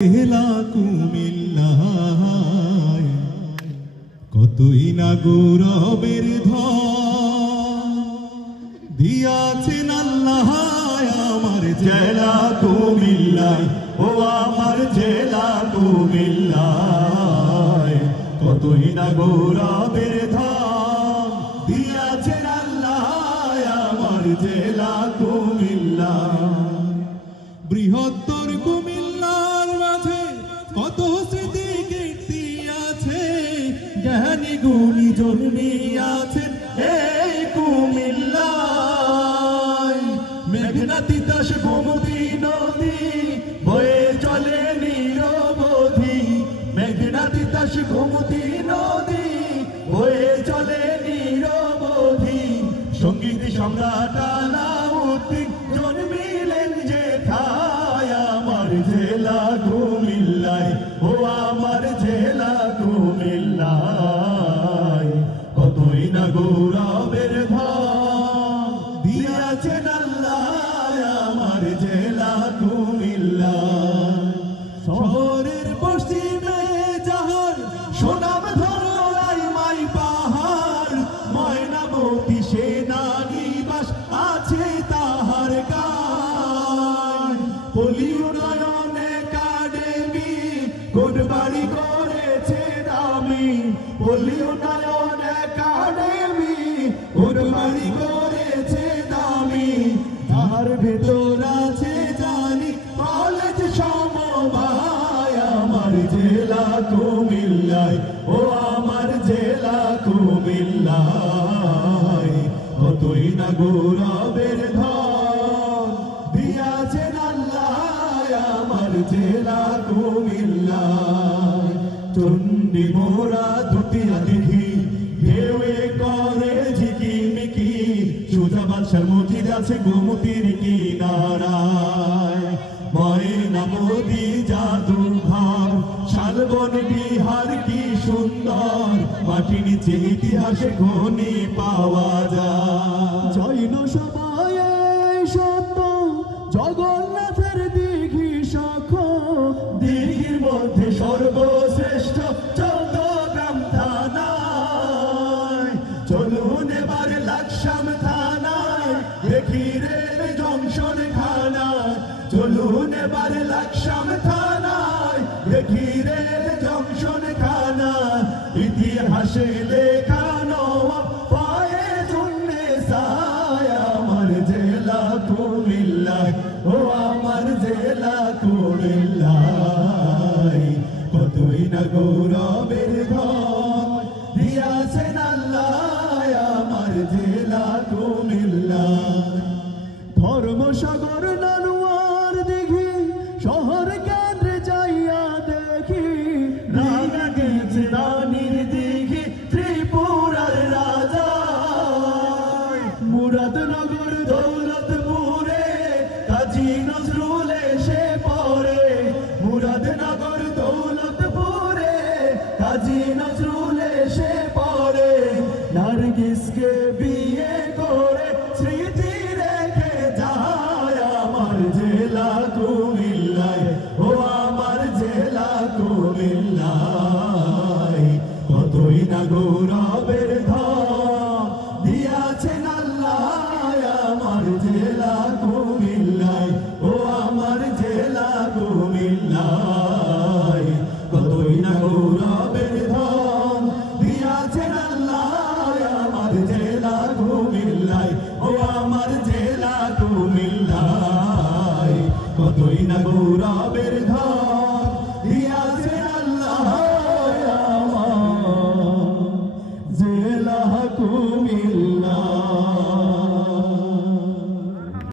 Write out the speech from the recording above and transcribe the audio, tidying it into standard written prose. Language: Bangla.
জেলা কুমিল্লায় কতই না গৌরবের ধন দিয়াছেন আল্লাহ আমার জেলা কুমিল্লায়। ও আমার জেলা কুমিল্লায় কতই না গৌরবের ধন দিয়াছেন আল্লাহ আমার জেলা কুমিল্লায়। বৃহত্তর কুমিল্লার মাঝে কত স্মৃতি কীর্তি আছে, জ্ঞানী গুণী জন্মিয়াছেন এই কুমিল্লায়। মেঘনা তিতাস গোমতী নদী বয়ে চলে নিরবধি, মেঘনা তিতাস গোমতী নদী বয়ে চলে নিরবধি। সঙ্গীত সম্রাট আলাউদ্দিন জন্মিলেন যেথায় আমার জেলা কুমিল্লায়। ও আমার জেলা কুমিল্লায় কতই না গৌরবের ধন দিয়াছেন আল্লাহ আমার জেলা কুমিল্লায়। শহরের পশ্চিমে যাহার সোনাম ধরাই মাই পাহাড়, ময়নামতি সেনানিবাস আছে তাহার গান। পল্লী উন্নয়ন একাডেমি কোটবাড়ি করেছে দামি, পল্লী উন্নয়ন একাডেমি কোটবাড়ি করেছে দামি। তার ভেতর আছে জানি কলেজ সমবায় আমার জেলা কুমিল্লায়। ও আমার জেলা কুমিল্লায় কতই না গৌরবের ধন দিয়াছেন আল্লাহ আমার জেলা কুমিল্লায়। চণ্ডী মোরা দুটিয়া দিঘি ঢেউয়ে করে ঝিকিমিকি, সুজা বাদশার মসজিদ আছে গোমতীর কিনারায়। ময়নামতি জাদুঘর শালবন বিহার কি সুন্দর, মাটির নিচে ইতিহাসে খনি পাওয়া যায়। জৈন সভায় সত্য জগন্নাথের দিঘি সখ, দিঘির মধ্যে সর্বশ্রেষ্ঠ চৌদ্দগ্রাম থানায়। চলুন এবার লাকসাম থানায় দেখি রেল জংশন খানায়। চলুন এবার লাকসাম থানায় দেখি রেল জংশন খানায়। ইতিহাসে লেখানো পায়ে জন্যে সায় আমার জেলা কুমিল্লায়। ও আমার জেলা কুমিল্লায় কতই না গৌরবের ধন দিয়াছেন আল্লাহ আমার জেলা কুমিল্লায়। ধর্মসাগর নানুয়ার দিঘি শহর কেন্দ্রে যাইয়া দেখি, রাজা গেছে রানীর দিঘি ত্রিপুরার রাজা। মুরাদনগর দৌলতপুরে কাজী নজরুল এসে পড়ে, মুরাদনগর দৌলতপুরে কাজী নজরুল এসে পড়ে। নার্গিসকে বিয়ে করে স্মৃতি রেখে যায় আমার জেলা কুমিল্লায়। ও আমার জেলা কুমিল্লায় কতই না গৌরবের ধন দিয়াছেন আল্লাহ আমার জেলা কুমিল্লায়। ও আমার জেলা কুমিল্লায় কতই না গৌরবের ধন দিয়াছেন আল্লাহ আমার জেলা কুমিল্লায়। ও আমার জেলা কুমিল্লায় কতই না গৌরবের ধন